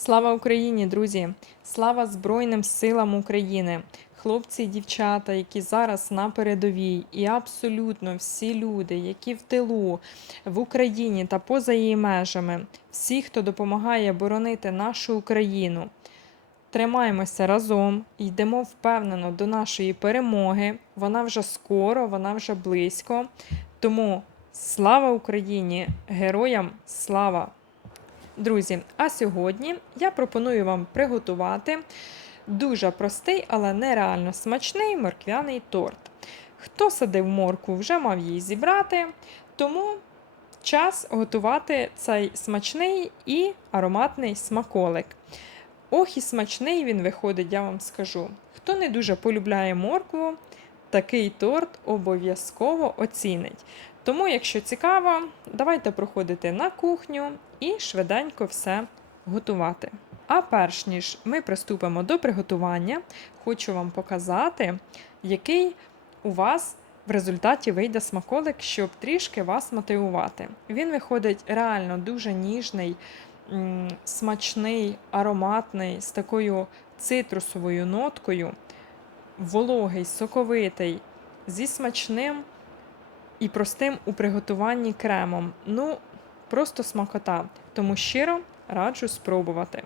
Слава Україні, друзі! Слава Збройним силам України! Хлопці і дівчата, які зараз на передовій, і абсолютно всі люди, які в тилу в Україні та поза її межами, всі, хто допомагає боронити нашу Україну. Тримаємося разом, йдемо впевнено до нашої перемоги. Вона вже скоро, вона вже близько. Тому слава Україні! Героям слава! Друзі, а сьогодні я пропоную вам приготувати дуже простий, але нереально смачний морквяний торт. Хто садив моркву, вже мав її зібрати, тому час готувати цей смачний і ароматний смаколик. Ох, і смачний він виходить, я вам скажу. Хто не дуже полюбляє моркву, такий торт обов'язково оцінить. Тому, якщо цікаво, давайте проходити на кухню і швиденько все готувати. А перш ніж ми приступимо до приготування, хочу вам показати, який у вас в результаті вийде смаколик, щоб трішки вас мотивувати. Він виходить реально дуже ніжний, смачний, ароматний, з такою цитрусовою ноткою, вологий, соковитий, зі смачним і простим у приготуванні кремом. Ну, просто смакота. Тому щиро раджу спробувати.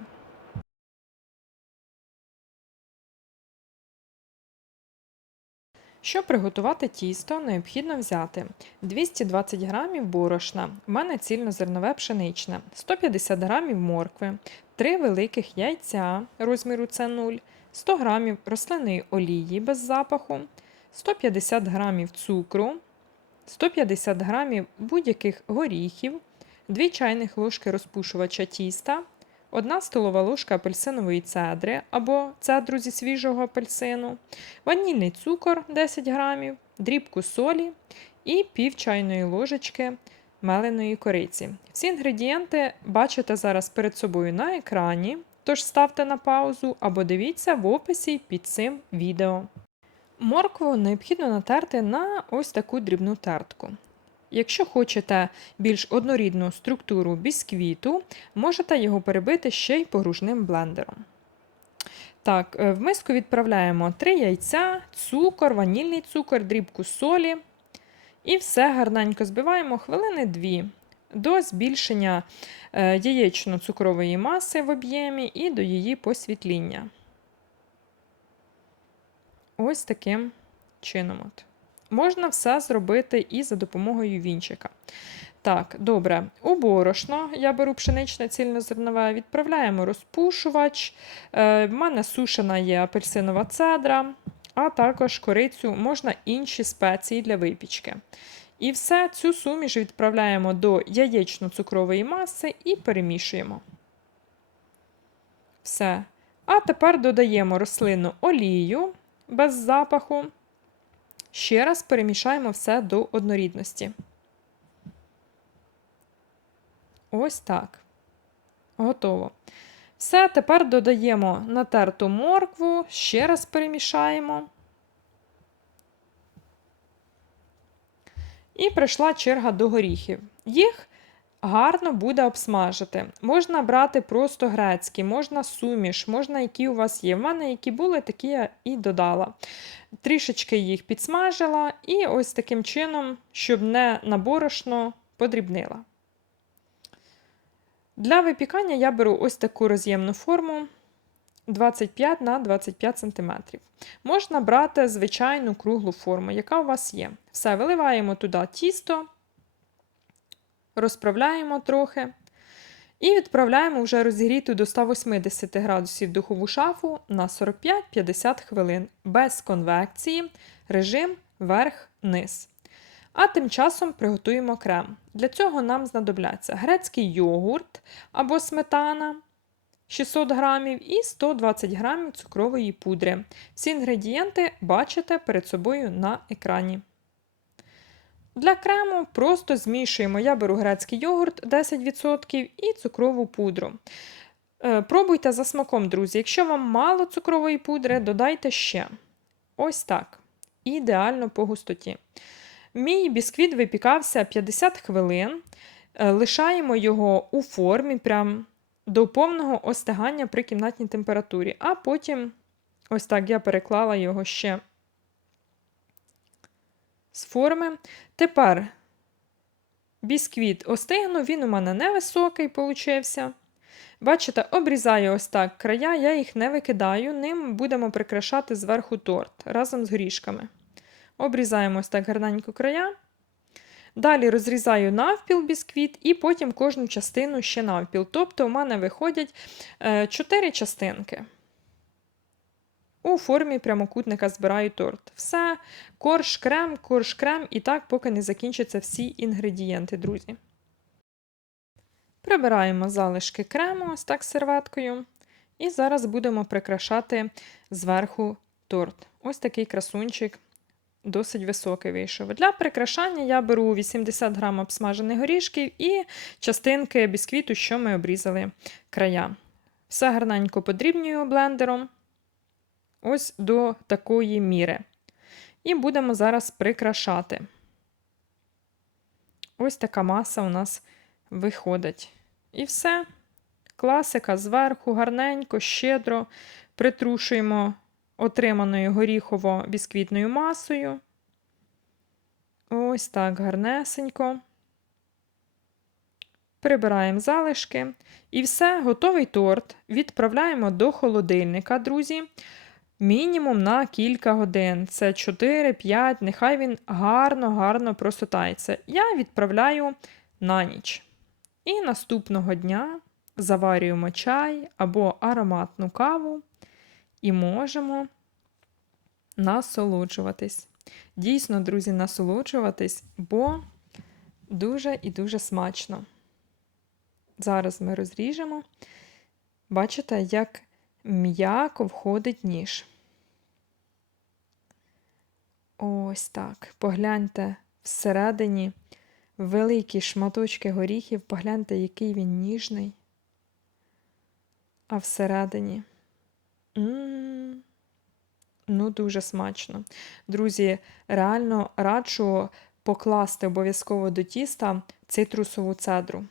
Щоб приготувати тісто, необхідно взяти 220 г борошна, в мене цільнозернове пшеничне, 150 г моркви, 3 великих яйця розміру С0, 100 г рослинної олії без запаху, 150 г цукру, 150 г будь-яких горіхів, 2 чайних ложки розпушувача тіста, 1 столова ложка апельсинової цедри або цедру зі свіжого апельсину, ванільний цукор 10 г, дрібку солі і пів чайної ложечки меленої кориці. Всі інгредієнти бачите зараз перед собою на екрані, тож ставте на паузу або дивіться в описі під цим відео. Моркву необхідно натерти на ось таку дрібну тертку. Якщо хочете більш однорідну структуру бісквіту, можете його перебити ще й погружним блендером. Так, е, в миску відправляємо 3 яйця, цукор, ванільний цукор, дрібку солі. І все гарненько збиваємо хвилини 2 до збільшення е, яєчно-цукрової маси в об'ємі і до її посвітління. Ось таким чином. От. Можна все зробити і за допомогою вінчика. Так, добре, у борошно я беру пшеничне цільнозернове, відправляємо розпушувач. Е, в мене сушена є апельсинова цедра, а також корицю, можна інші спеції для випічки. І все цю суміш відправляємо до яєчно-цукрової маси і перемішуємо. Все. А тепер додаємо рослинну олію без запаху. Ще раз перемішаємо все до однорідності. Ось так. Готово. Все, тепер додаємо натерту моркву, ще раз перемішаємо. І прийшла черга до горіхів. Їх гарно буде обсмажити. Можна брати просто грецькі, можна суміш, можна які у вас є. В мене які були, такі я і додала. Трішечки їх підсмажила і ось таким чином, щоб не на борошно, подрібнила. Для випікання я беру ось таку роз'ємну форму 25 на 25 см. Можна брати звичайну круглу форму, яка у вас є. Все, виливаємо туди тісто, розправляємо трохи. І відправляємо вже розігріту до 180 градусів духову шафу на 45-50 хвилин без конвекції, режим верх-низ. А тим часом приготуємо крем. Для цього нам знадобляться грецький йогурт або сметана 600 г і 120 г цукрової пудри. Всі інгредієнти бачите перед собою на екрані. Для крему просто змішуємо. Я беру грецький йогурт 10% і цукрову пудру. Е, Пробуйте за смаком, друзі. Якщо вам мало цукрової пудри, додайте ще. Ось так. Ідеально по густоті. Мій бісквіт випікався 50 хвилин. Е, Лишаємо його у формі, прям до повного остигання при кімнатній температурі. А потім, ось так, я переклала його ще з форми. Тепер бісквіт остигнув, він у мене невисокий получився. Бачите, обрізаю ось так края, я їх не викидаю, ним будемо прикрашати зверху торт разом з горішками. Обрізаємо ось так гарненько края. Далі розрізаю навпіл бісквіт і потім кожну частину ще навпіл. Тобто у мене виходять 4 частинки. У формі прямокутника збираю торт. Все, корж, крем, корж, крем, і так, поки не закінчаться всі інгредієнти, друзі. Прибираємо залишки крему ось так серветкою. І зараз будемо прикрашати зверху торт. Ось такий красунчик, досить високий вийшов. Для прикрашання я беру 80 грам обсмажених горішків і частинки бісквіту, що ми обрізали края. Все гарненько подрібнюю блендером. Ось до такої міри. І будемо зараз прикрашати. Ось така маса у нас виходить. І все. Класика зверху, гарненько, щедро притрушуємо отриманою горіхово-бісквітною масою. Ось так гарнесенько. Прибираємо залишки. І все, готовий торт відправляємо до холодильника, друзі. Мінімум на кілька годин. Це 4-5, нехай він гарно-гарно просотається. Я відправляю на ніч. І наступного дня заварюємо чай або ароматну каву і можемо насолоджуватись. Дійсно, друзі, насолоджуватись, бо дуже і дуже смачно. Зараз ми розріжемо. Бачите, як м'яко входить ніж. Ось так. Погляньте всередині великі шматочки горіхів, погляньте, який він ніжний. А всередині. М -м -м. Ну, дуже смачно. Друзі, реально раджу покласти обов'язково до тіста цитрусову цедру.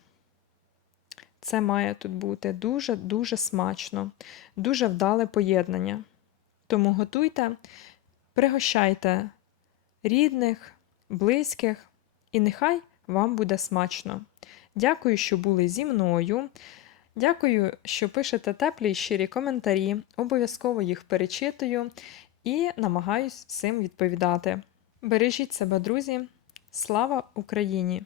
Це має тут бути дуже-дуже смачно, дуже вдале поєднання. Тому готуйте, пригощайте рідних, близьких, і нехай вам буде смачно. Дякую, що були зі мною. Дякую, що пишете теплі і щирі коментарі. Обов'язково їх перечитую і намагаюсь всім відповідати. Бережіть себе, друзі! Слава Україні!